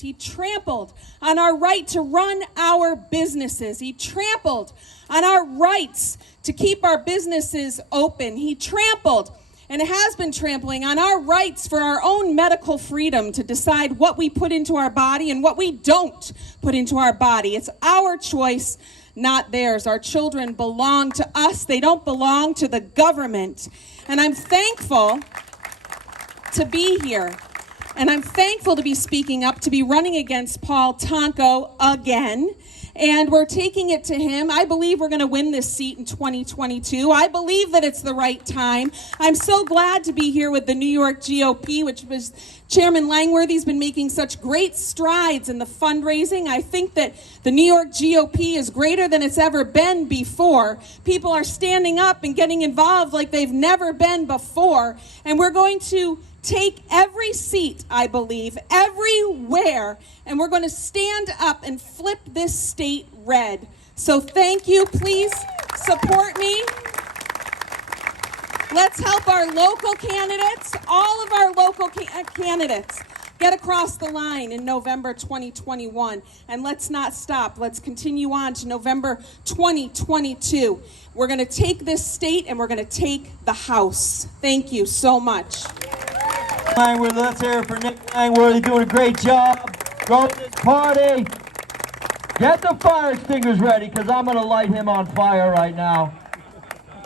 He trampled on our right to run our businesses. He trampled on our rights to keep our businesses open. He trampled, and has been trampling, on our rights for our own medical freedom to decide what we put into our body and what we don't put into our body. It's our choice, not theirs. Our children belong to us. They don't belong to the government. And I'm thankful to be here. And I'm thankful to be speaking up, to be running against Paul Tonko again. And we're taking it to him. I believe we're going to win this seat in 2022. I believe that it's the right time. I'm so glad to be here with the New York GOP, which was Chairman Langworthy's been making such great strides in the fundraising. I think that the New York GOP is greater than it's ever been before. People are standing up and getting involved like they've never been before. And we're going to take every seat, I believe, everywhere, and we're going to stand up and flip this state red. So thank you. Please support me. Let's help our local candidates, all of our local candidates, get across the line in November 2021. And let's not stop. Let's continue on to November 2022. We're going to take this state and we're going to take the House. Thank you so much. Langworthy, let's hear it for Nick Langworthy, doing a great job. Growing this party. Get the fire extinguishers ready, because I'm going to light him on fire right now.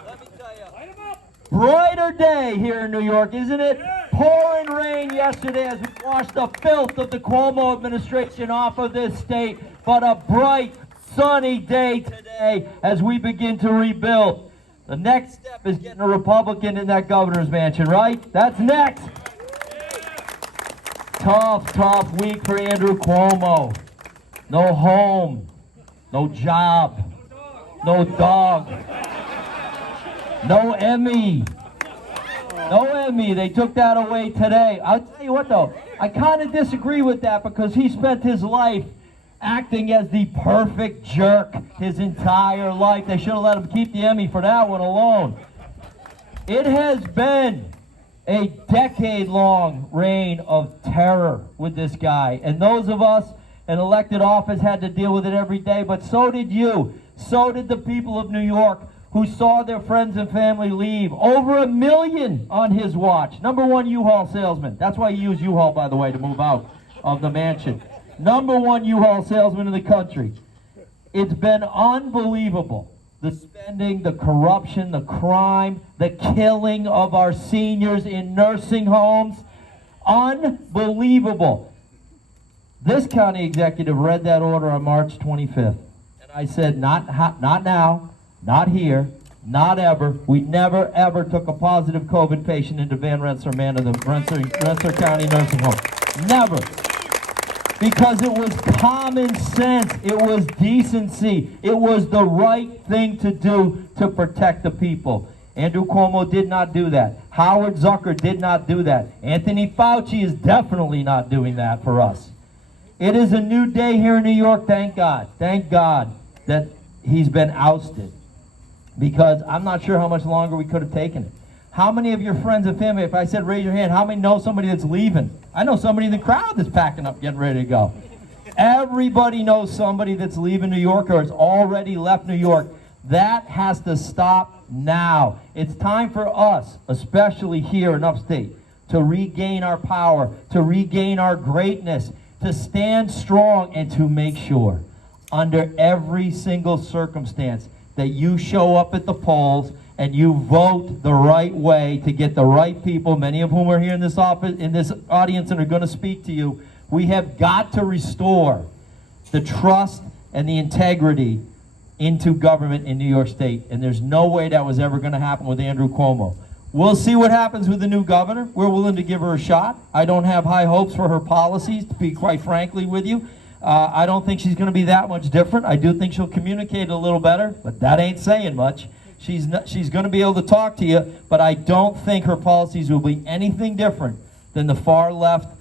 Let me tell you, light him up. Brighter day here in New York, isn't it? Yeah. Pouring rain yesterday as we washed the filth of the Cuomo administration off of this state, but a bright, sunny day today as we begin to rebuild. The next step is getting a Republican in that governor's mansion, right? That's next. Tough week for Andrew Cuomo. No home, no job, no dog, no Emmy. No Emmy. They took that away today. I'll tell you what, though, I kind of disagree with that, because he spent his life acting as the perfect jerk his entire life. They should have let him keep the Emmy for that one alone. It has been a decade-long reign of terror with this guy. And those of us in elected office had to deal with it every day, but so did you. So did the people of New York who saw their friends and family leave. Over 1 million on his watch. #1 U-Haul salesman. That's why you use U-Haul, by the way, to move out of the mansion. #1 U-Haul salesman in the country. It's been unbelievable. The spending, the corruption, the crime, the killing of our seniors in nursing homes. Unbelievable. This county executive read that order on March 25th. And I said, not now, not here, not ever. We never, ever took a positive COVID patient into Van Rensselaer Manor, the Rensselaer County Nursing Home. Never. Because it was common sense, it was decency, it was the right thing to do to protect the people. Andrew Cuomo did not do that. Howard Zucker did not do that. Anthony Fauci is definitely not doing that for us. It is a new day here in New York, thank God. Thank God that he's been ousted. Because I'm not sure how much longer we could have taken it. How many of your friends and family, if I said raise your hand, how many know somebody that's leaving? I know somebody in the crowd that's packing up, getting ready to go. Everybody knows somebody that's leaving New York or has already left New York. That has to stop now. It's time for us, especially here in upstate, to regain our power, to regain our greatness, to stand strong, and to make sure, under every single circumstance, that you show up at the polls and you vote the right way to get the right people, many of whom are here in this office, in this audience, and are going to speak to you. We have got to restore the trust and the integrity into government in New York State, and there's no way that was ever going to happen with Andrew Cuomo. We'll see what happens with the new governor. We're willing to give her a shot. I don't have high hopes for her policies, to be quite frankly with you. I don't think she's going to be that much different. I do think she'll communicate a little better, but that ain't saying much. She's going to be able to talk to you, but I don't think her policies will be anything different than the far left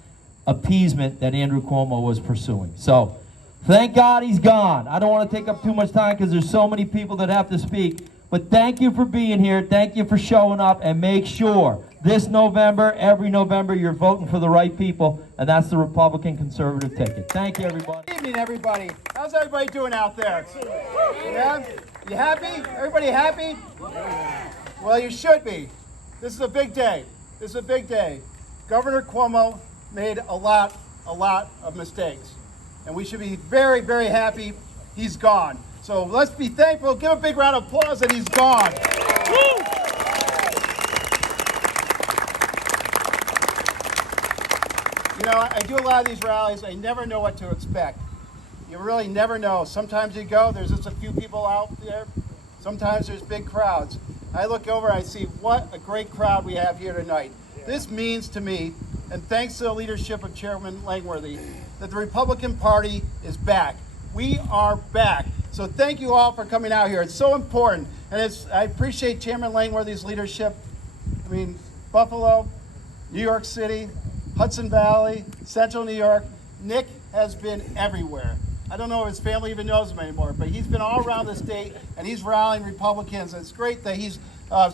appeasement that Andrew Cuomo was pursuing. So, thank God he's gone. I don't want to take up too much time because there's so many people that have to speak, but thank you for being here. Thank you for showing up, and make sure This November, every November, you're voting for the right people, and that's the Republican conservative ticket. Thank you, everybody. Good evening, everybody. How's everybody doing out there? Yeah? You happy? Everybody happy? Well, you should be. This is a big day. This is a big day. Governor Cuomo made a lot of mistakes. And we should be very, very happy he's gone. So let's be thankful. Give a big round of applause that he's gone. Woo! You know, I do a lot of these rallies. I never know what to expect. You really never know. Sometimes you go, there's just a few people out there. Sometimes there's big crowds. I look over, I see what a great crowd we have here tonight. This means to me, and thanks to the leadership of Chairman Langworthy, that the Republican Party is back. We are back. So thank you all for coming out here. It's so important. And I appreciate Chairman Langworthy's leadership. I mean, Buffalo, New York City, Hudson Valley, Central New York. Nick has been everywhere. I don't know if his family even knows him anymore, but he's been all around the state and he's rallying Republicans. And it's great that he's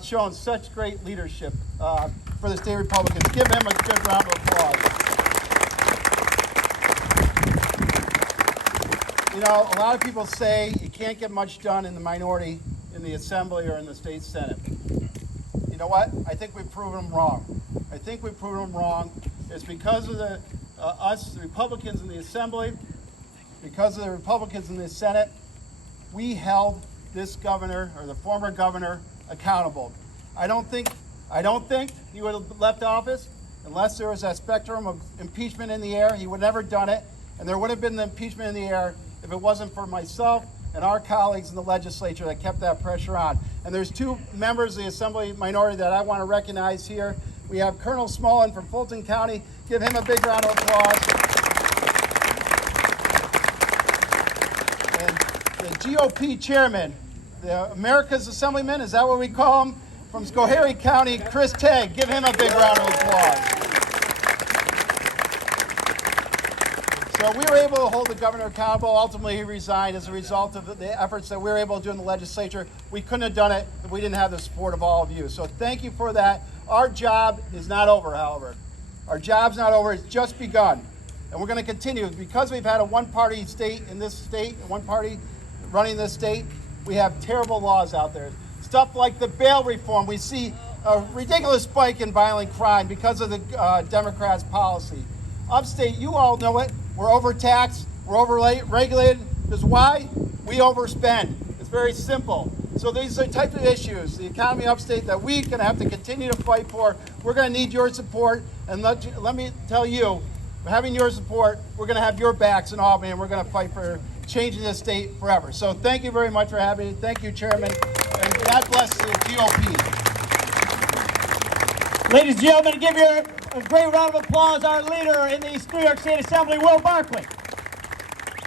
shown such great leadership for the state Republicans. Give him a good round of applause. You know, a lot of people say you can't get much done in the minority in the Assembly or in the state Senate. You know what? I think we've proven them wrong. I think we've proven them wrong. It's because of the Republicans in the Assembly, because of the Republicans in the Senate, we held this governor, or the former governor, accountable. I don't think he would have left office unless there was that spectrum of impeachment in the air. He would have never done it, and there would have been the impeachment in the air if it wasn't for myself and our colleagues in the legislature that kept that pressure on. And there's two members of the Assembly minority that I want to recognize here. We have Colonel SMULLEN from Fulton County. Give him a big round of applause. And the GOP chairman, the America's Assemblyman, is that what we call him? From Schoharie County, Chris TAGUE. Give him a big round of applause. So we were able to hold the governor accountable. Ultimately, he resigned as a result of the efforts that we were able to do in the legislature. We couldn't have done it if we didn't have the support of all of you. So thank you for that. Our job is not over, however. Our job's not over. It's just begun. And we're going to continue. Because we've had a one-party state in this state, one party running this state, we have terrible laws out there. Stuff like the bail reform. We see a ridiculous spike in violent crime because of the Democrats' policy. Upstate, you all know it. We're overtaxed. We're over-regulated. Because why? We overspend. It's very simple. So these are the types of issues, the economy upstate, that we're going to have to continue to fight for. We're going to need your support. And let me tell you, having your support, we're going to have your backs in Albany, and we're going to fight for changing this state forever. So thank you very much for having me. Thank you, Chairman. And God bless the GOP. Ladies and gentlemen, give you a great round of applause, our leader in the New York State Assembly, Will BARCLAY.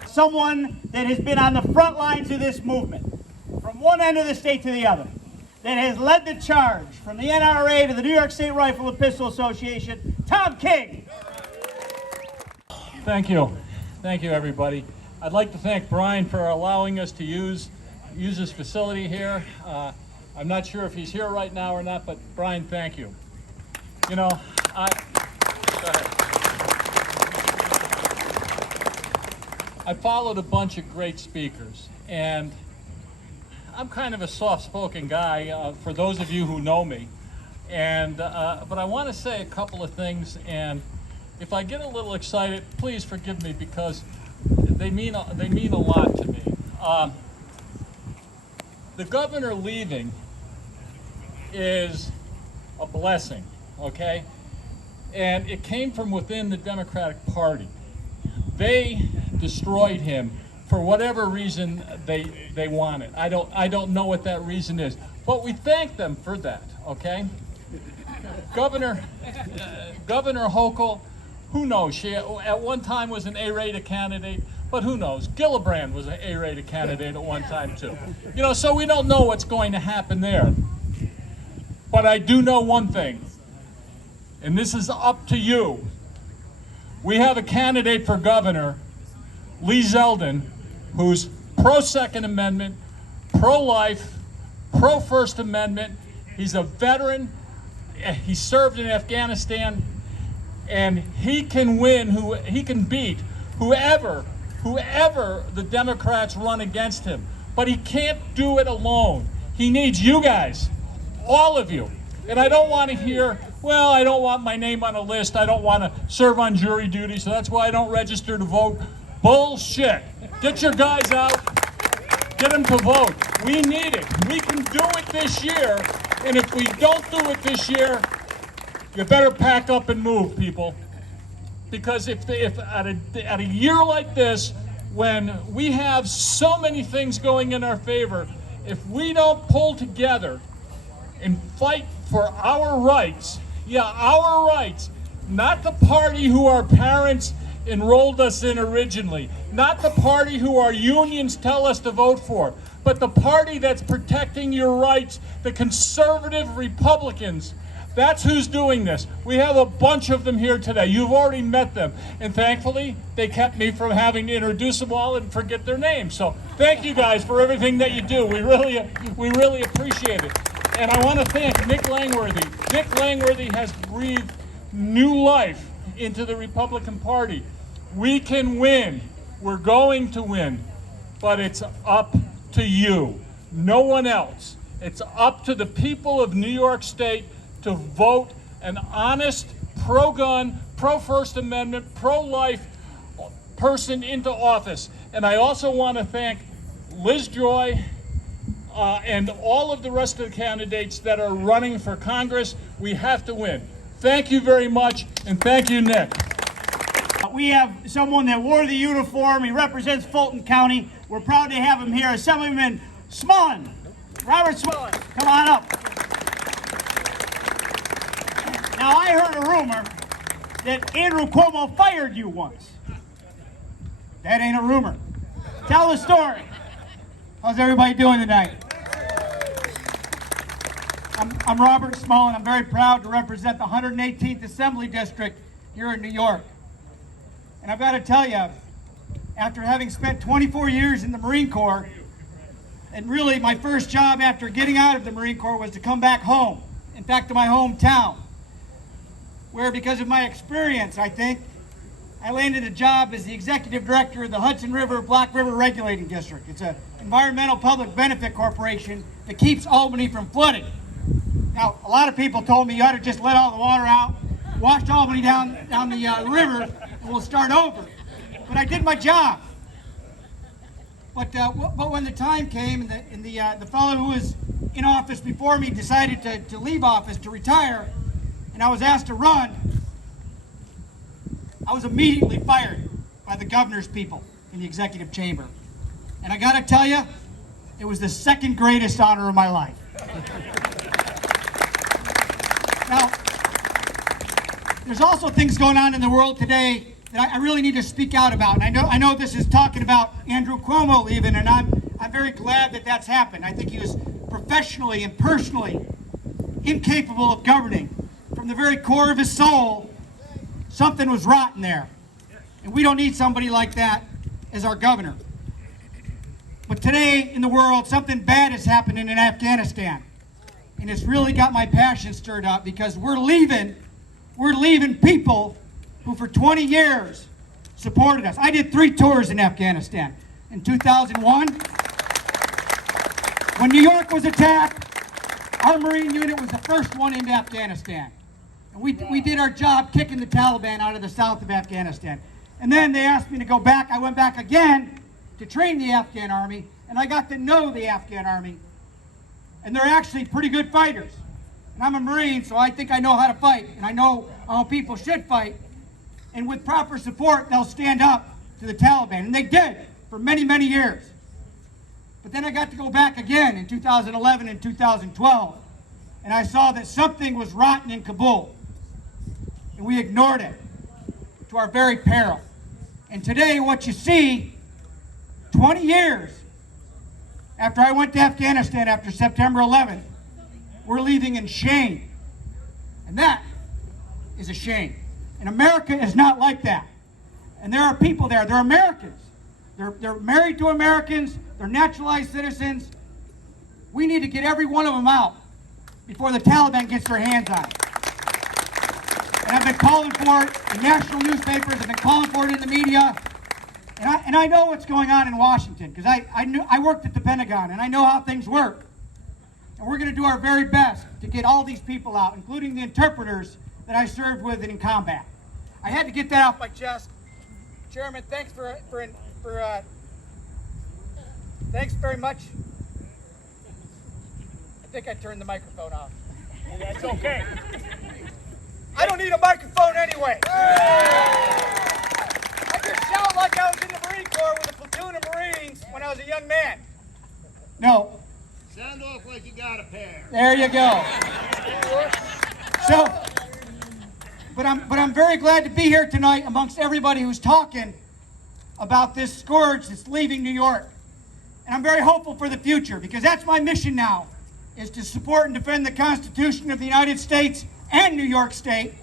Someone that has been on the front lines of this movement, from one end of the state to the other, that has led the charge from the NRA to the New York State Rifle and Pistol Association, Tom King. Thank you. Thank you, everybody. I'd like to thank Brian for allowing us to use his facility here. I'm not sure if he's here right now or not, but Brian, thank you. You know, I followed a bunch of great speakers, and I'm kind of a soft-spoken guy, for those of you who know me, and but I want to say a couple of things, and if I get a little excited, please forgive me, because they mean a lot to me. The governor leaving is a blessing, okay? And it came from within the Democratic Party. They destroyed him for whatever reason they wanted. I don't know what that reason is, but we thank them for that, okay? Governor Hochul, who knows? She at one time was an A-rated candidate, but who knows? Gillibrand was an A-rated candidate at one time too. You know, so we don't know what's going to happen there. But I do know one thing, and this is up to you. We have a candidate for governor, Lee Zeldin, who's pro-Second Amendment, pro-life, pro-First Amendment. He's a veteran. he served in Afghanistan, and he can win, he can beat whoever the Democrats run against him. But he can't do it alone. He needs you guys, all of you. And I don't want to hear, well, I don't want my name on a list. I don't want to serve on jury duty, so that's why I don't register to vote. Bullshit. Get your guys out. Get them to vote. We need it. We can do it this year. And if we don't do it this year, you better pack up and move, people. Because if at a year like this, when we have so many things going in our favor, if we don't pull together and fight for our rights, yeah, our rights, not the party who our parents enrolled us in originally, not the party who our unions tell us to vote for, but the party that's protecting your rights, the conservative Republicans. That's who's doing this. We have a bunch of them here today. You've already met them. And thankfully, they kept me from having to introduce them all and forget their names. So thank you guys for everything that you do. We really appreciate it. And I want to thank Nick Langworthy. Nick Langworthy has breathed new life into the Republican Party. We can win. We're going to win. But it's up to you. No one else. It's up to the people of New York State to vote an honest, pro-gun, pro-First Amendment, pro-life person into office. And I also want to thank Liz Joy and all of the rest of the candidates that are running for Congress. We have to win. Thank you very much, and thank you, Nick. We have someone that wore the uniform. He represents Fulton County. We're proud to have him here, Assemblyman SMULLEN. Robert SMULLEN, come on up. Now, I heard a rumor that Andrew Cuomo fired you once. That ain't a rumor. Tell the story. How's everybody doing tonight? I'm Robert SMULLEN. I'm very proud to represent the 118th Assembly District here in New York. And I've got to tell you, after having spent 24 years in the Marine Corps, and really my first job after getting out of the Marine Corps was to come back home, in fact to my hometown, where because of my experience, I think, I landed a job as the executive director of the Hudson River Black River Regulating District. It's an environmental public benefit corporation that keeps Albany from flooding. Now, a lot of people told me you ought to just let all the water out, wash Albany down the river, and we'll start over. But I did my job. But when the time came and the fellow who was in office before me decided to leave office, to retire, and I was asked to run, I was immediately fired by the governor's people in the executive chamber. And I got to tell you, it was the second greatest honor of my life. Now, there's also things going on in the world today that I really need to speak out about. And I know this is talking about Andrew Cuomo leaving, and I'm very glad that that's happened. I think he was professionally and personally incapable of governing. From the very core of his soul, something was rotten there. And we don't need somebody like that as our governor. But today in the world, something bad is happening in Afghanistan. And it's really got my passion stirred up because we're leaving people who for 20 years supported us. I did 3 tours in Afghanistan. In 2001, when New York was attacked, our Marine unit was the first one into Afghanistan. And we did our job kicking the Taliban out of the south of Afghanistan. And then they asked me to go back. I went back again to train the Afghan army, and I got to know the Afghan army. And they're actually pretty good fighters. And I'm a Marine, so I think I know how to fight, and I know how people should fight. And with proper support, they'll stand up to the Taliban. And they did for many, many years. But then I got to go back again in 2011 and 2012. And I saw that something was rotten in Kabul. And we ignored it to our very peril. And today what you see, 20 years after I went to Afghanistan after September 11th, we're leaving in shame. And that is a shame. And America is not like that. And there are people there, they're Americans. They're married to Americans, they're naturalized citizens. We need to get every one of them out before the Taliban gets their hands on it. and I've been calling for it in national newspapers, I've been calling for it in the media, and I know what's going on in Washington, because I worked at the Pentagon, and I know how things work. And we're going to do our very best to get all these people out, including the interpreters that I served with in combat. I had to get that off my chest. Chairman, thanks thanks very much. I think I turned the microphone off. That's okay. I don't need a microphone anyway. I just shout like I was in the Marine Corps with a platoon of Marines when I was a young man. No. Sound off like you got a pair. There you go. So, but I'm very glad to be here tonight amongst everybody who's talking about this scourge that's leaving New York. And I'm very hopeful for the future, because that's my mission now, is to support and defend the Constitution of the United States and New York State.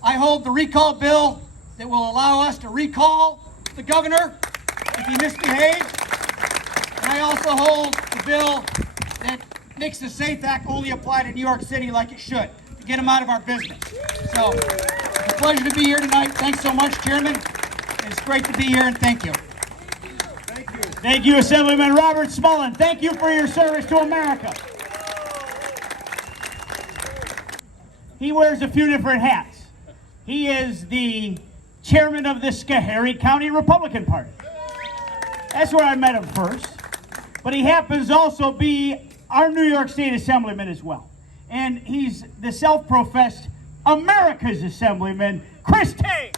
I hold the recall bill that will allow us to recall the governor if he misbehaves. And I also hold the bill that makes the SAFE Act only apply to New York City like it should, to get them out of our business. So, it's a pleasure to be here tonight. Thanks so much, Chairman. It's great to be here, and thank you. Thank you, Assemblyman Robert Smullen. Thank you for your service to America. He wears a few different hats. He is the chairman of the Schoharie County Republican Party. That's where I met him first. But he happens to also be our New York State Assemblyman as well. And he's the self-professed America's Assemblyman, Chris Tague.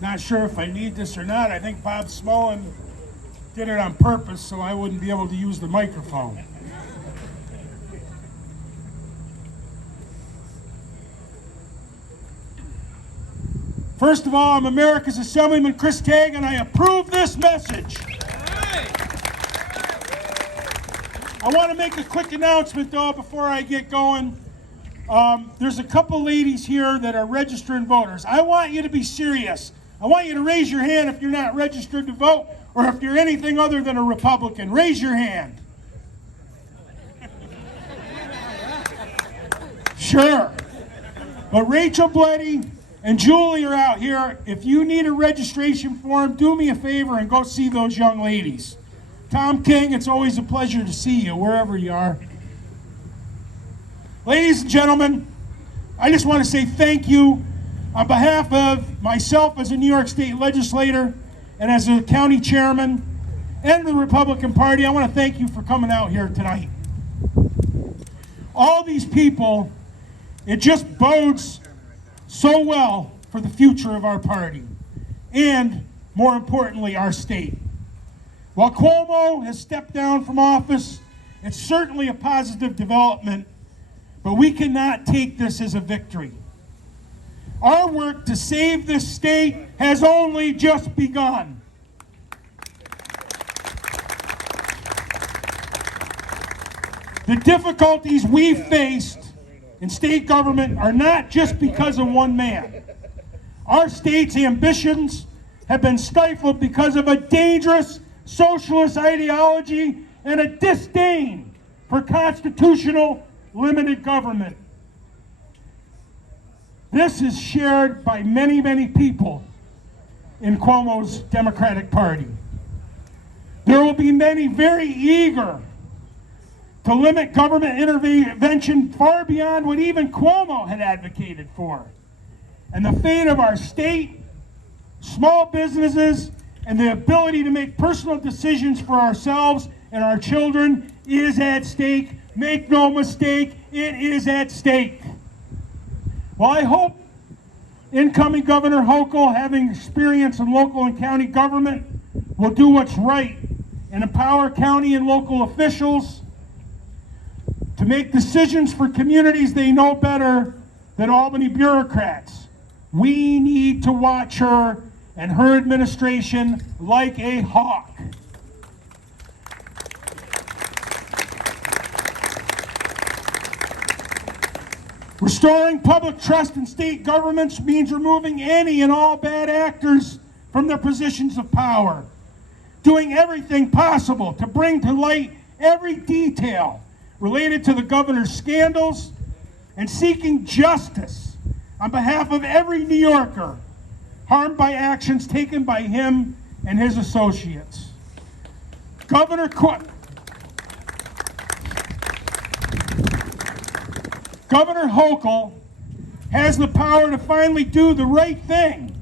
Not sure if I need this or not. I think Bob Smullen did it on purpose so I wouldn't be able to use the microphone. First of all, I'm America's Assemblyman Chris Tague, and I approve this message. I want to make a quick announcement, though, before I get going. There's a couple ladies here that are registering voters. I want you to be serious. I want you to raise your hand if you're not registered to vote, or if you're anything other than a Republican. Raise your hand. Sure. But Rachel Bleddy and Julie are out here. If you need a registration form, do me a favor and go see those young ladies. Tom King, it's always a pleasure to see you, wherever you are. Ladies and gentlemen, I just want to say thank you on behalf of myself as a New York State legislator and as a county chairman and the Republican Party. I want to thank you for coming out here tonight. All these people, it just bodes so well for the future of our party and, more importantly, our state. While Cuomo has stepped down from office, it's certainly a positive development, but we cannot take this as a victory. Our work to save this state has only just begun. The difficulties we've faced in state government are not just because of one man. Our state's ambitions have been stifled because of a dangerous socialist ideology and a disdain for constitutional limited government. This is shared by many, many people in Cuomo's Democratic Party. There will be many very eager to limit government intervention far beyond what even Cuomo had advocated for. And the fate of our state, small businesses, and the ability to make personal decisions for ourselves and our children is at stake. Make no mistake, it is at stake. Well, I hope incoming Governor Hochul, having experience in local and county government, will do what's right and empower county and local officials to make decisions for communities they know better than Albany bureaucrats. We need to watch her and her administration like a hawk. Restoring public trust in state governments means removing any and all bad actors from their positions of power, doing everything possible to bring to light every detail related to the governor's scandals and seeking justice on behalf of every New Yorker harmed by actions taken by him and his associates. Governor Hochul has the power to finally do the right thing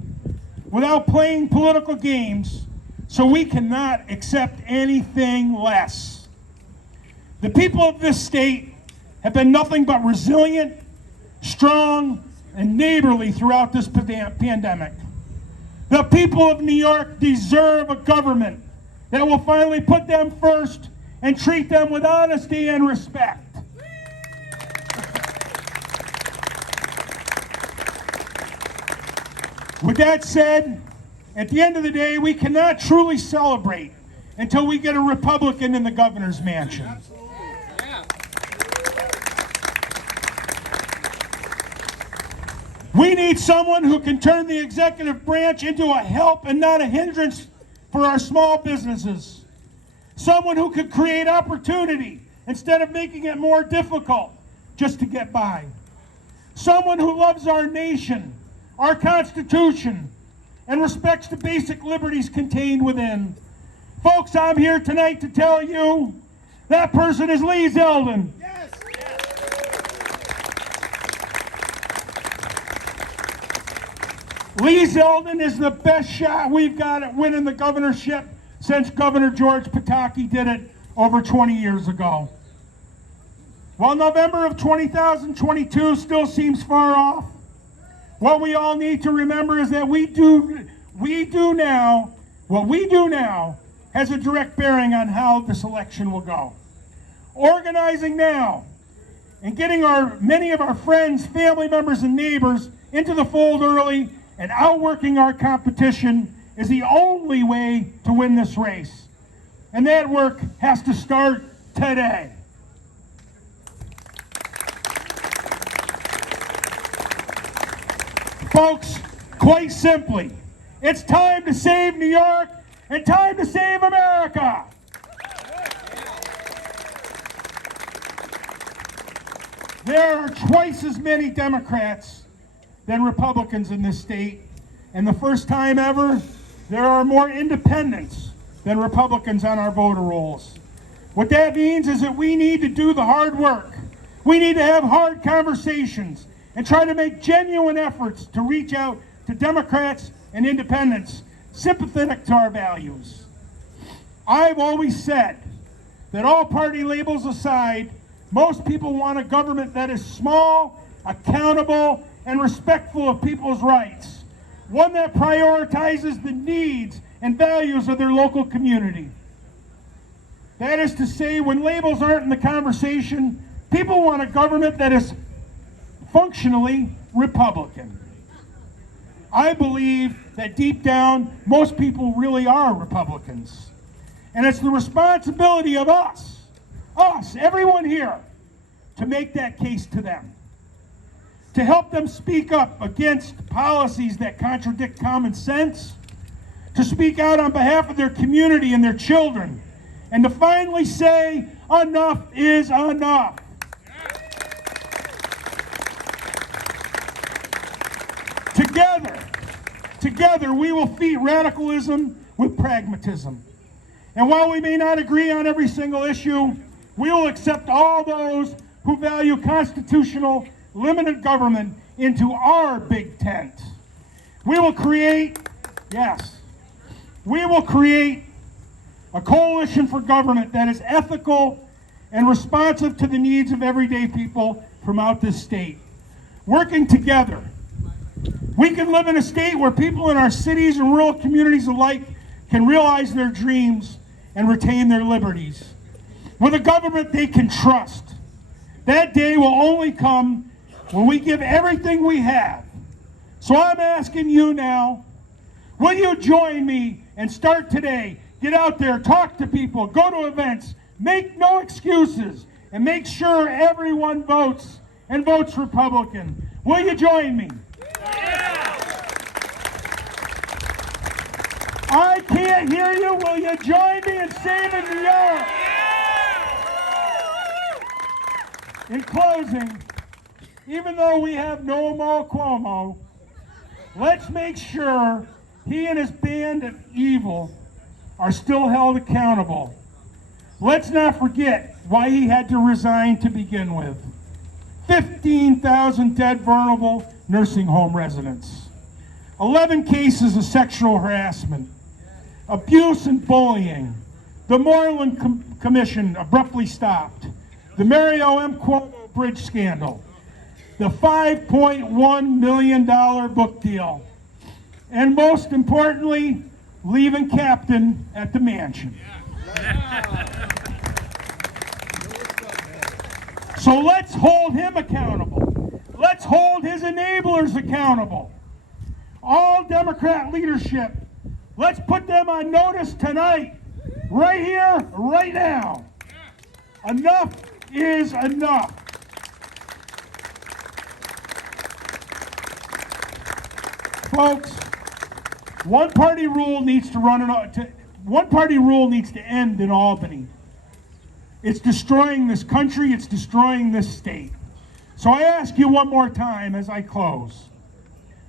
without playing political games, so we cannot accept anything less. The people of this state have been nothing but resilient, strong, and neighborly throughout this pandemic. The people of New York deserve a government that will finally put them first and treat them with honesty and respect. With that said, at the end of the day, we cannot truly celebrate until we get a Republican in the governor's mansion. We need someone who can turn the executive branch into a help and not a hindrance for our small businesses. Someone who could create opportunity instead of making it more difficult just to get by. Someone who loves our nation, our Constitution, and respects the basic liberties contained within. Folks, I'm here tonight to tell you that person is Lee Zeldin. Yes. Lee Zeldin is the best shot we've got at winning the governorship since Governor George Pataki did it over 20 years ago. While November of 2022 still seems far off, what we all need to remember is that what we do now has a direct bearing on how this election will go. Organizing now and getting many of our friends, family members, and neighbors into the fold early and outworking our competition is the only way to win this race. And that work has to start today. Folks, quite simply, it's time to save New York and time to save America. There are twice as many Democrats than Republicans in this state, and the first time ever, there are more independents than Republicans on our voter rolls. What that means is that we need to do the hard work. We need to have hard conversations and try to make genuine efforts to reach out to Democrats and independents sympathetic to our values. I've always said that all party labels aside, most people want a government that is small, accountable, and respectful of people's rights. One that prioritizes the needs and values of their local community. That is to say, when labels aren't in the conversation, people want a government that is functionally Republican. I believe that deep down, most people really are Republicans. And it's the responsibility of us, everyone here, to make that case to them. To help them speak up against policies that contradict common sense, to speak out on behalf of their community and their children, and to finally say, enough is enough. Together we will defeat radicalism with pragmatism. And while we may not agree on every single issue, we will accept all those who value constitutional limited government into our big tent. We will create a coalition for government that is ethical and responsive to the needs of everyday people throughout this state. Working together, we can live in a state where people in our cities and rural communities alike can realize their dreams and retain their liberties. With a government they can trust. That day will only come when we give everything we have. So I'm asking you now, will you join me and start today? Get out there, talk to people, go to events, make no excuses, and make sure everyone votes and votes Republican. Will you join me? I can't hear you. Will you join me in saving New York? In closing, even though we have no more Cuomo, let's make sure he and his band of evil are still held accountable. Let's not forget why he had to resign to begin with. 15,000 dead vulnerable nursing home residents. 11 cases of sexual harassment. Abuse and bullying. The Moreland Commission abruptly stopped. The Mario M. Cuomo bridge scandal. The $5.1 million book deal. And most importantly, leaving Captain at the mansion. So let's hold him accountable. Let's hold his enablers accountable. All Democrat leadership, let's put them on notice tonight, right here, right now. Enough is enough. Folks, one-party rule needs to end in Albany. It's destroying this country, it's destroying this state. So I ask you one more time as I close.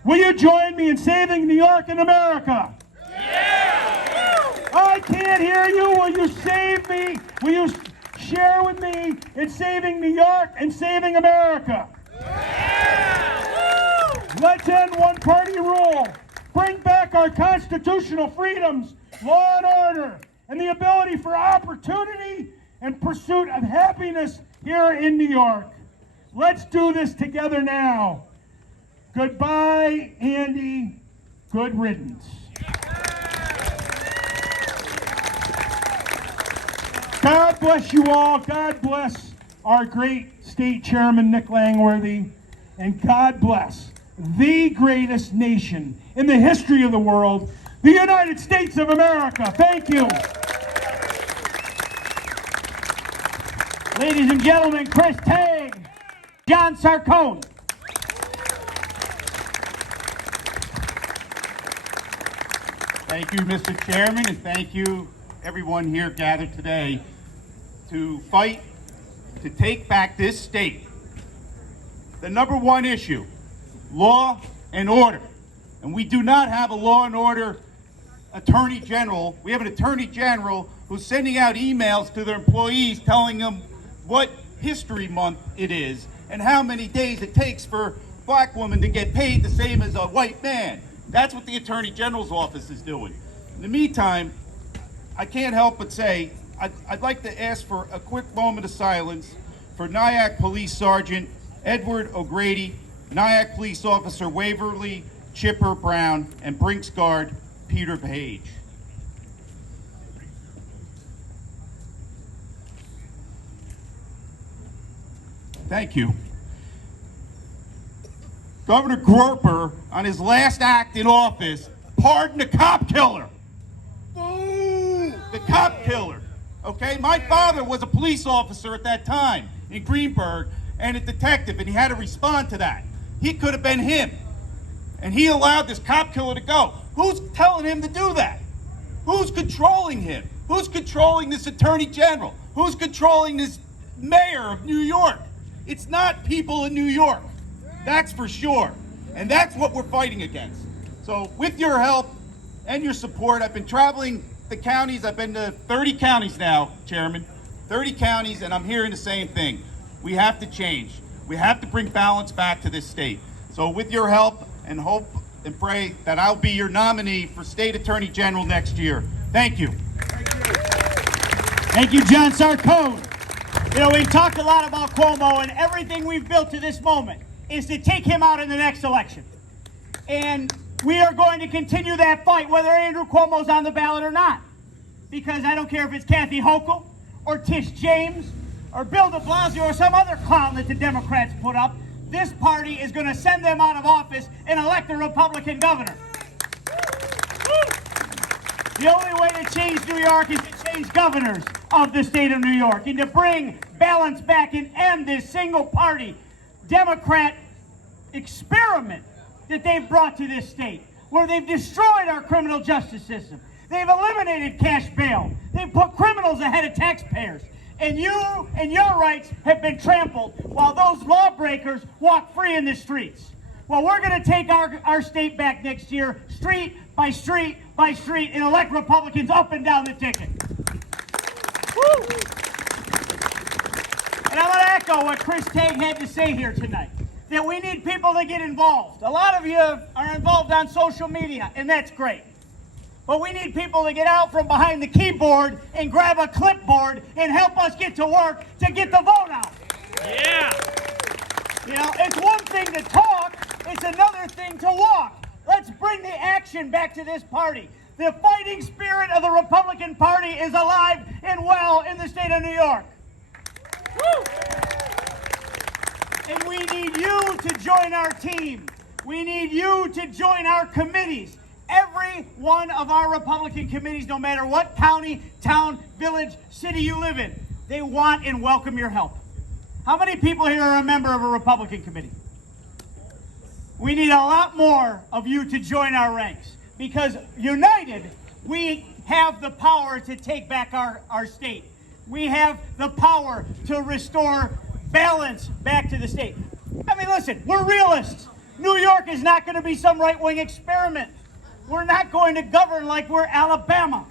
Will you join me in saving New York and America? Yeah! I can't hear you. Will you save me? Will you share with me in saving New York and saving America? Yeah! Let's end one-party rule. Bring back our constitutional freedoms, law and order, and the ability for opportunity and pursuit of happiness here in New York. Let's do this together now. Goodbye, Andy. Good riddance. God bless you all. God bless our great state chairman, Nick Langworthy. And God bless the greatest nation in the history of the world, the United States of America. Thank you. Ladies and gentlemen, Chris Tague, John Sarcone. Thank you, Mr. Chairman, and thank you, everyone here gathered today to fight to take back this state. The number one issue, law and order. And we do not have a law and order attorney general. We have an attorney general who's sending out emails to their employees telling them what history month it is and how many days it takes for a black woman to get paid the same as a white man. That's what the Attorney General's office is doing. In the meantime, I can't help but say, I'd like to ask for a quick moment of silence for Nyack Police Sergeant Edward O'Grady, Nyack Police Officer Waverly Chipper Brown, and Brinks Guard Peter Page. Thank you. Governor Groper, on his last act in office, pardoned a cop killer. Boo! The cop killer. Okay, my father was a police officer at that time in Greenburgh and a detective, and he had to respond to that. He could have been him, and he allowed this cop killer to go. Who's telling him to do that? Who's controlling him? Who's controlling this attorney general? Who's controlling this mayor of New York? It's not people in New York. That's for sure. And that's what we're fighting against. So with your help and your support, I've been traveling the counties. I've been to 30 counties now, Chairman. 30 counties, and I'm hearing the same thing. We have to change. We have to bring balance back to this state. So with your help and hope and pray that I'll be your nominee for State Attorney General next year. Thank you. Thank you, John Sarcone. You know, we've talked a lot about Cuomo, and everything we've built to this moment is to take him out in the next election. And we are going to continue that fight, whether Andrew Cuomo's on the ballot or not. Because I don't care if it's Kathy Hochul, or Tish James, or Bill de Blasio, or some other clown that the Democrats put up, this party is going to send them out of office and elect a Republican governor. The only way to change New York is to change governors of the state of New York and to bring balance back and end this single-party Democrat experiment that they've brought to this state. where they've destroyed our criminal justice system. They've eliminated cash bail. They've put criminals ahead of taxpayers. And you and your rights have been trampled while those lawbreakers walk free in the streets. Well, we're going to take our state back next year, street by street by street, and elect Republicans up and down the ticket. Woo! And I want to echo what Chris Tague had to say here tonight, that we need people to get involved. A lot of you are involved on social media, and that's great. But we need people to get out from behind the keyboard and grab a clipboard and help us get to work to get the vote out. Yeah. You know, it's one thing to talk, it's another thing to walk. Let's bring the action back to this party. The fighting spirit of the Republican Party is alive and well in the state of New York. Woo! And we need you to join our team. We need you to join our committees. Every one of our Republican committees, no matter what county, town, village, city you live in, they want and welcome your help. How many people here are a member of a Republican committee? We need a lot more of you to join our ranks, because united, we have the power to take back our state. We have the power to restore balance back to the state. I mean, listen, we're realists. New York is not going to be some right-wing experiment. We're not going to govern like we're Alabama,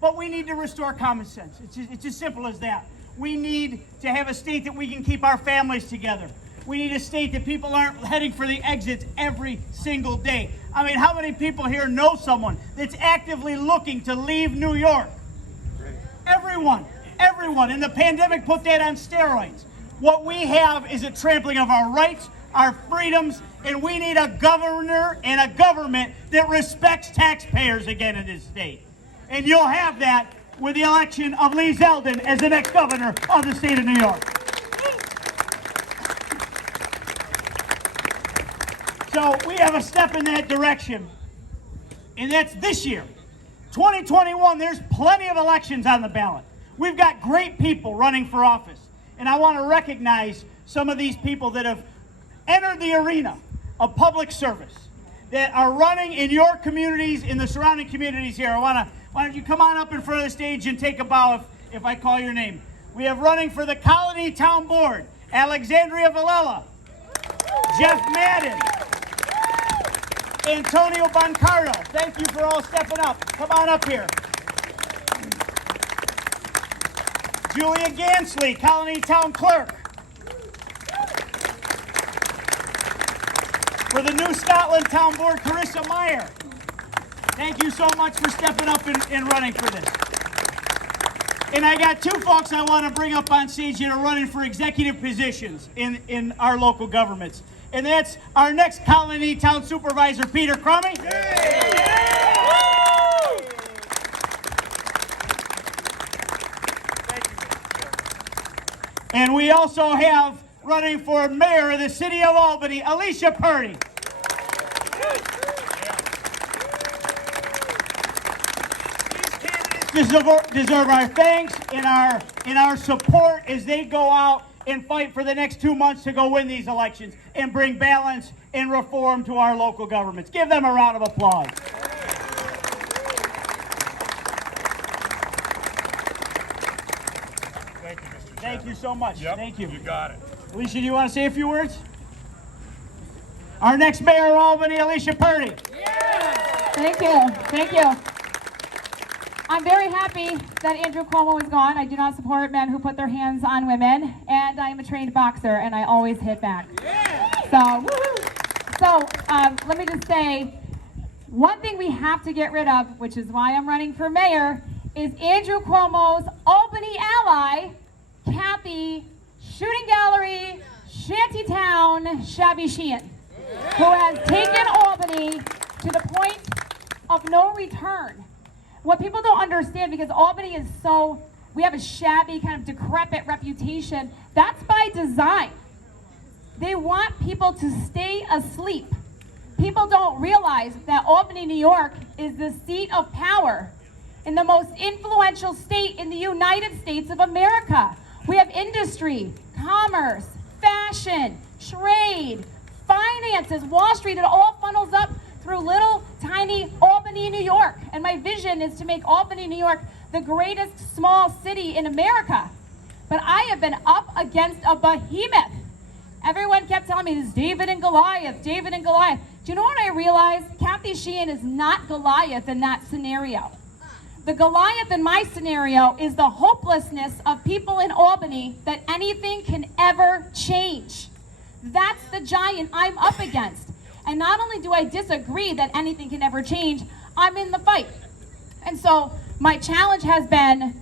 but we need to restore common sense. It's as simple as that. We need to have a state that we can keep our families together. We need a state that people aren't heading for the exits every single day. I mean, how many people here know someone that's actively looking to leave New York? Everyone, and the pandemic put that on steroids. What we have is a trampling of our rights, our freedoms, and we need a governor and a government that respects taxpayers again in this state. And you'll have that with the election of Lee Zeldin as the next governor of the state of New York. So we have a step in that direction, and that's this year. 2021, there's plenty of elections on the ballot. We've got great people running for office, and I want to recognize some of these people that have entered the arena of public service, that are running in your communities, in the surrounding communities here. Why don't you come on up in front of the stage and take a bow if I call your name. We have running for the Colony Town Board, Alexandria Villela, Jeff Madden, Antonio Boncardo. Thank you for all stepping up. Come on up here. Julia Gansley, Colony Town Clerk. For the New Scotland Town Board, Carissa Meyer. Thank you so much for stepping up and running for this. And I got two folks I want to bring up on stage that are running for executive positions in our local governments. And that's our next Colony Town Supervisor, Peter Crummy. And we also have running for mayor of the city of Albany, Alicia Purdy. These candidates deserve our thanks and our support as they go out and fight for the next 2 months to go win these elections and bring balance and reform to our local governments. Give them a round of applause. Thank you, Mr. Chairman. Thank you so much. Yep, Thank you. You got it. Alicia, do you want to say a few words? Our next mayor of Albany, Alicia Purdy. Thank you. Thank you. I'm very happy that Andrew Cuomo is gone. I do not support men who put their hands on women, and I am a trained boxer, and I always hit back. So let me just say, one thing we have to get rid of, which is why I'm running for mayor, is Andrew Cuomo's Albany ally, Kathy Shooting Gallery, Shantytown, Shabby Sheehan, who has taken Albany to the point of no return. What people don't understand, because Albany is so, we have a shabby, kind of decrepit reputation, that's by design. They want people to stay asleep. People don't realize that Albany, New York is the seat of power in the most influential state in the United States of America. We have industry, commerce, fashion, trade, finances, Wall Street. It all funnels up through little tiny Albany, New York. And my vision is to make Albany, New York the greatest small city in America. But I have been up against a behemoth. Everyone kept telling me this is David and Goliath, David and Goliath. Do you know what I realized? Kathy Sheehan is not Goliath in that scenario. The Goliath in my scenario is the hopelessness of people in Albany that anything can ever change. That's the giant I'm up against. And not only do I disagree that anything can ever change, I'm in the fight. And so my challenge has been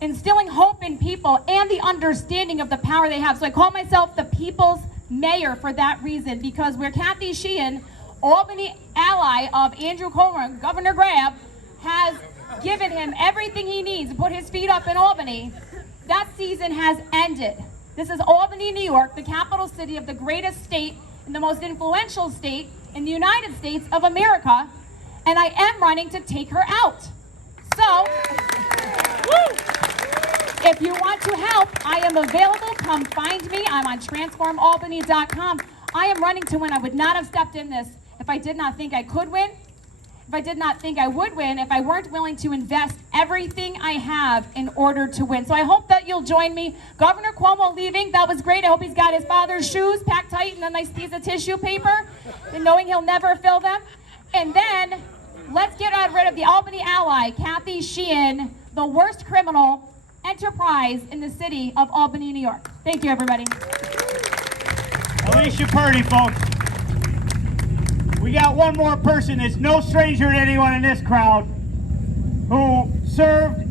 instilling hope in people and the understanding of the power they have. So I call myself the people's mayor for that reason, because where Kathy Sheehan, Albany ally of Andrew Cuomo, Governor Grab, has given him everything he needs to put his feet up in Albany, that season has ended. This is Albany, New York, the capital city of the greatest state and the most influential state in the United States of America, and I am running to take her out. So, if you want to help, I am available. Come find me. I'm on transformalbany.com. I am running to win. I would not have stepped in this if I did not think I could win, if I did not think I would win, if I weren't willing to invest everything I have in order to win. So I hope that you'll join me. Governor Cuomo leaving, that was great. I hope he's got his father's shoes packed tight and a nice piece of tissue paper, and knowing he'll never fill them. And then let's get rid of the Albany ally, Kathy Sheehan, the worst criminal enterprise in the city of Albany, New York. Thank you, everybody. Alicia Purdy, folks. We got one more person that's no stranger to anyone in this crowd who served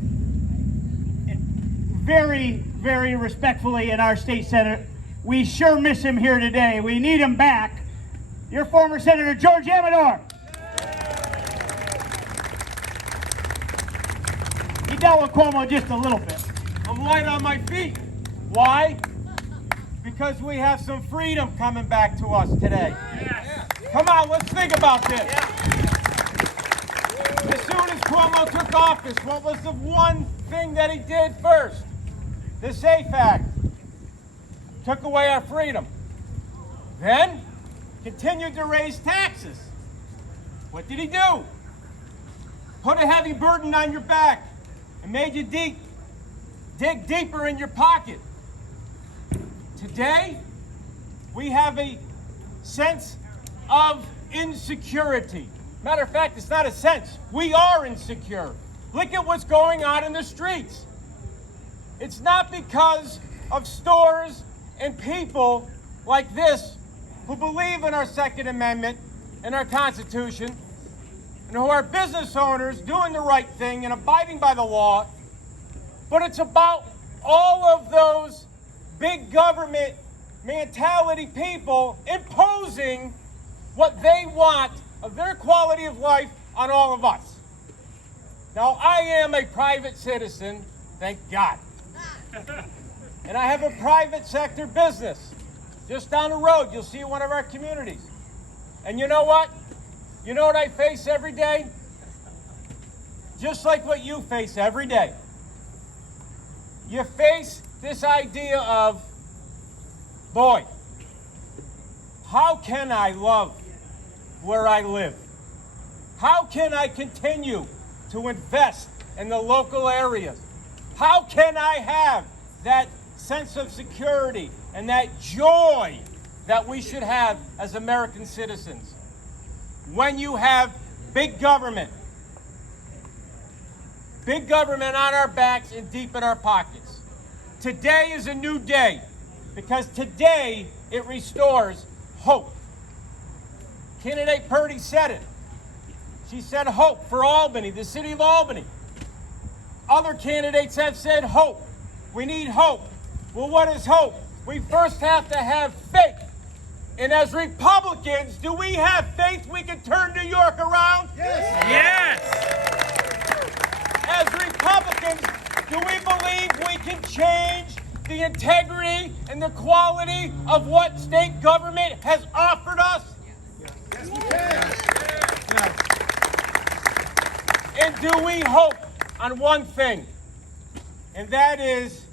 very, very respectfully in our state senate. We sure miss him here today. We need him back. Your former Senator George AMEDORE. He dealt with Cuomo just a little bit. I'm light on my feet. Why? Because we have some freedom coming back to us today. Come on, let's think about this. As soon as Cuomo took office, what was the one thing that he did first? The SAFE Act. Took away our freedom. Then, continued to raise taxes. What did he do? Put a heavy burden on your back and made you dig deeper in your pocket. Today, we have a sense of insecurity. Matter of fact, it's not a sense. We are insecure. Look at what's going on in the streets. It's not because of stores and people like this who believe in our Second Amendment and our Constitution, and who are business owners doing the right thing and abiding by the law, but it's about all of those big government mentality people imposing what they want of their quality of life on all of us. Now, I am a private citizen, thank God. And I have a private sector business. Just down the road, you'll see one of our communities. And you know what? You know what I face every day? Just like what you face every day. You face this idea of, boy, how can I love where I live? How can I continue to invest in the local areas? How can I have that sense of security and that joy that we should have as American citizens when you have big government on our backs and deep in our pockets? Today is a new day, because today it restores hope. Candidate Purdy said it. She said hope for Albany, the city of Albany. Other candidates have said hope. We need hope. Well, what is hope? We first have to have faith. And as Republicans, do we have faith we can turn New York around? Yes. As Republicans, do we believe we can change the integrity and the quality of what state government has offered us? Yes, we can. And do we hope on one thing? And that is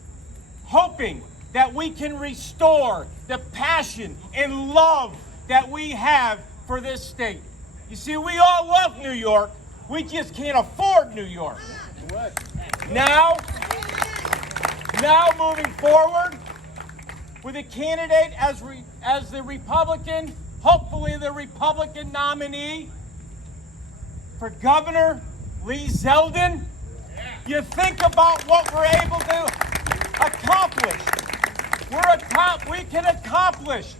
hoping that we can restore the passion and love that we have for this state. You see, we all love New York. We just can't afford New York. Now moving forward with a candidate as the Republican, hopefully the Republican nominee for Governor Lee Zeldin, you think about what we're able to accomplish. We can accomplish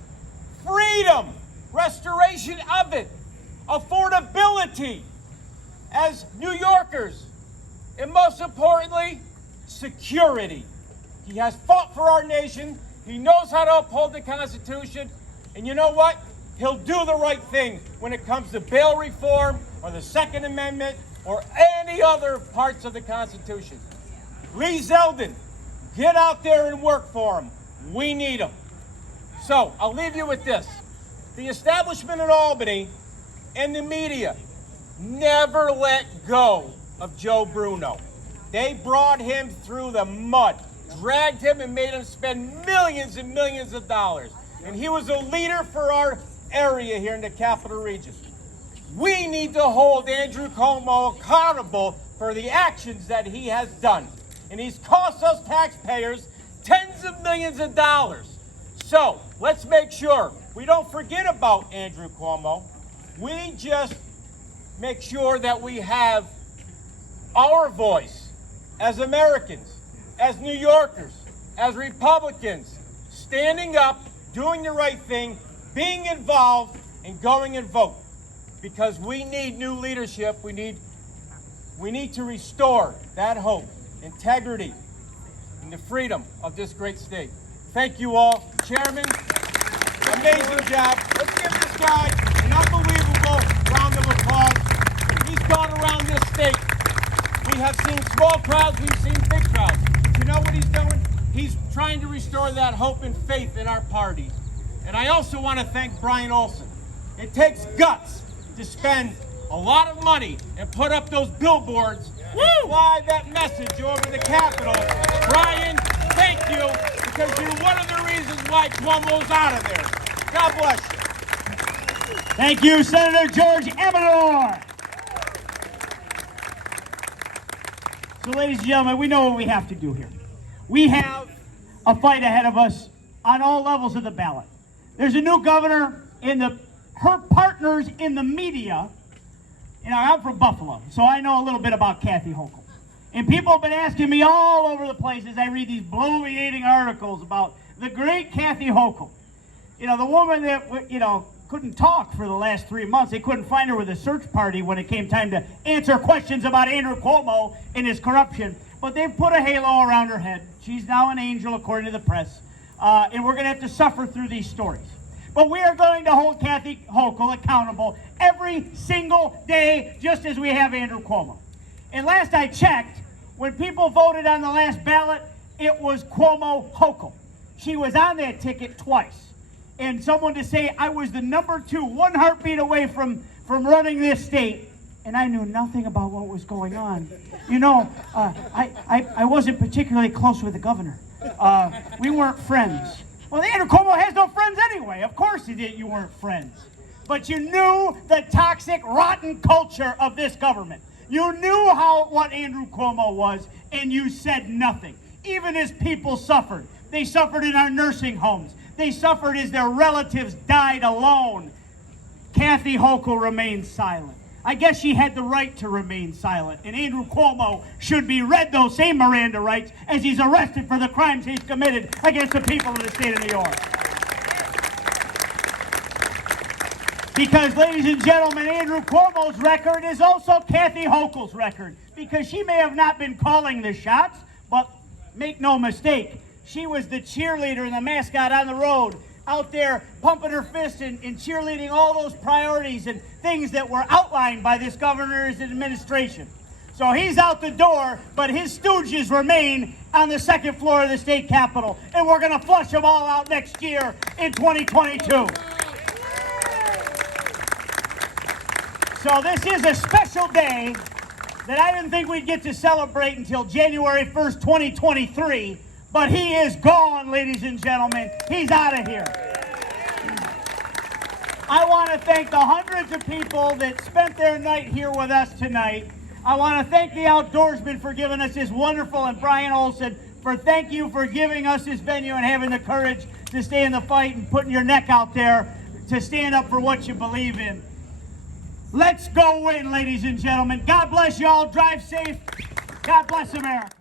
freedom, restoration of it, affordability as New Yorkers, and most importantly, security. He has fought for our nation. He knows how to uphold the Constitution. And you know what? He'll do the right thing when it comes to bail reform or the Second Amendment or any other parts of the Constitution. Lee Zeldin, get out there and work for him. We need him. So I'll leave you with this. The establishment in Albany and the media never let go of Joe Bruno. They brought him through the mud, dragged him and made him spend millions and millions of dollars. And he was a leader for our area here in the Capital Region. We need to hold Andrew Cuomo accountable for the actions that he has done. And he's cost us taxpayers tens of millions of dollars. So let's make sure we don't forget about Andrew Cuomo. We just make sure that we have our voice as Americans, as New Yorkers, as Republicans, standing up, doing the right thing, being involved, and going and vote. Because we need new leadership. We need to restore that hope, integrity, and the freedom of this great state. Thank you all. Chairman, amazing job. Let's give this guy an unbelievable round of applause. He's gone around this state. We have seen small crowds, we've seen big crowds. But you know what he's doing? He's trying to restore that hope and faith in our party. And I also want to thank Brian Olson. It takes guts to spend a lot of money and put up those billboards and fly that message over the Capitol. Brian, thank you, because you're one of the reasons why Cuomo's out of there. God bless you. Thank you, Senator George AMEDORE. So, ladies and gentlemen, we know what we have to do here. We have a fight ahead of us on all levels of the ballot. There's a new governor in her partners in the media. You know, I'm from Buffalo, so I know a little bit about Kathy Hochul. And people have been asking me all over the place as I read these bloviating articles about the great Kathy Hochul. You know, the woman that, you know, couldn't talk for the last 3 months. They couldn't find her with a search party when it came time to answer questions about Andrew Cuomo and his corruption. But they've put a halo around her head. She's now an angel, according to the press. And we're going to have to suffer through these stories. But we are going to hold Kathy Hochul accountable every single day, just as we have Andrew Cuomo. And last I checked, when people voted on the last ballot, it was Cuomo Hochul. She was on that ticket twice. And someone to say I was the number 2, one heartbeat away from running this state, and I knew nothing about what was going on. You know, I wasn't particularly close with the governor. We weren't friends. Well, Andrew Cuomo has no friends anyway. Of course you weren't friends. But you knew the toxic, rotten culture of this government. You knew what Andrew Cuomo was, and you said nothing. Even as people suffered. They suffered in our nursing homes. They suffered as their relatives died alone. Kathy Hochul remained silent. I guess she had the right to remain silent. And Andrew Cuomo should be read those same Miranda rights as he's arrested for the crimes he's committed against the people of the state of New York. Because, ladies and gentlemen, Andrew Cuomo's record is also Kathy Hochul's record. Because she may have not been calling the shots, but make no mistake, she was the cheerleader and the mascot on the road, out there pumping her fist and cheerleading all those priorities and things that were outlined by this governor's administration. So he's out the door, but his stooges remain on the second floor of the state capitol, and we're going to flush them all out next year in 2022. So this is a special day that I didn't think we'd get to celebrate until January 1st, 2023. But he is gone, ladies and gentlemen. He's out of here. I want to thank the hundreds of people that spent their night here with us tonight. I want to thank the outdoorsmen for giving us this wonderful, and Brian Olson thank you for giving us this venue and having the courage to stay in the fight and putting your neck out there to stand up for what you believe in. Let's go win, ladies and gentlemen. God bless you all. Drive safe. God bless America.